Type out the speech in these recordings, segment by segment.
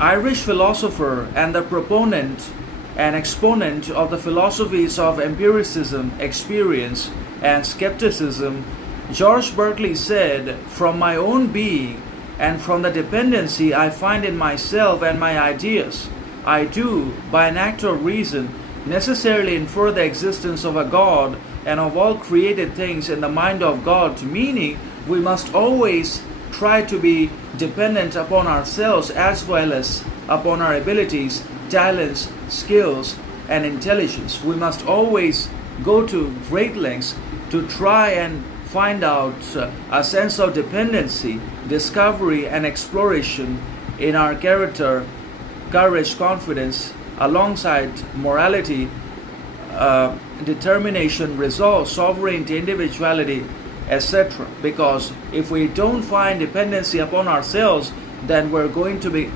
Irish philosopher and the proponent and exponent of the philosophies of empiricism, experience, and skepticism, George Berkeley said, "From my own being and from the dependency I find in myself and my ideas, I do, by an act of reason, necessarily infer the existence of a God and of all created things in the mind of God," meaning we must always try to be dependent upon ourselves as well as upon our abilities, talents, skills, and intelligence. We must always go to great lengths to try and find out a sense of dependency, discovery, and exploration in our character, courage, confidence, alongside morality, determination, resolve, sovereignty, individuality, etc. Because if we don't find dependency upon ourselves, then we're going to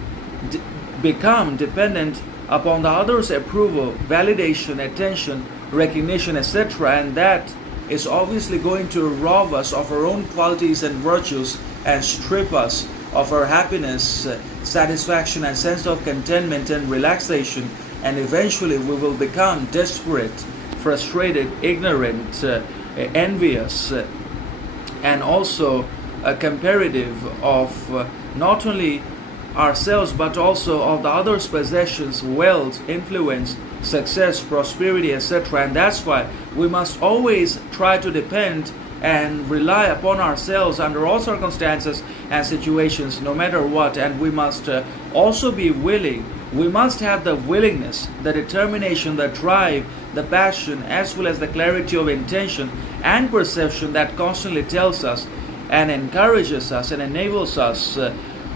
become dependent upon the others' approval, validation, attention, recognition, etc. And that is obviously going to rob us of our own qualities and virtues and strip us of our happiness, satisfaction, and sense of contentment and relaxation. And eventually we will become desperate, frustrated, ignorant, envious, and also comparative of not only ourselves but also of the others' possessions, wealth, influence, success, prosperity, etc. And that's why we must always try to depend and rely upon ourselves under all circumstances and situations, no matter what. And we must also be willing. We must have the willingness, the determination, the drive, the passion, as well as the clarity of intention and perception that constantly tells us and encourages us and enables us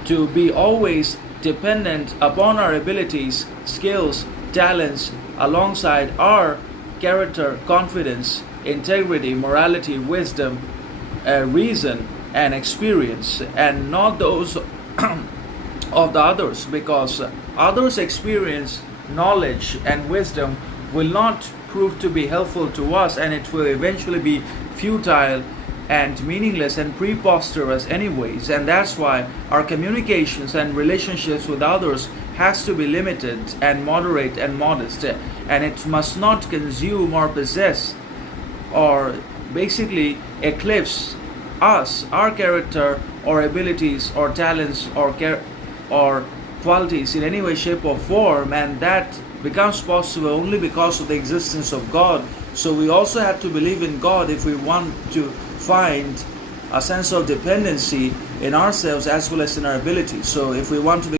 to be always dependent upon our abilities, skills, talents, alongside our character, confidence, integrity, morality, wisdom, reason, and experience, and not those of the others, because others' experience, knowledge, and wisdom will not prove to be helpful to us, and it will eventually be futile and meaningless and preposterous anyways. And that's why our communications and relationships with others has to be limited and moderate and modest, and it must not consume or possess or basically eclipse us, our character or abilities or talents or qualities in any way, shape, or form. And that becomes possible only because of the existence of God. So we also have to believe in God if we want to find a sense of dependency in ourselves as well as in our abilities. So if we want to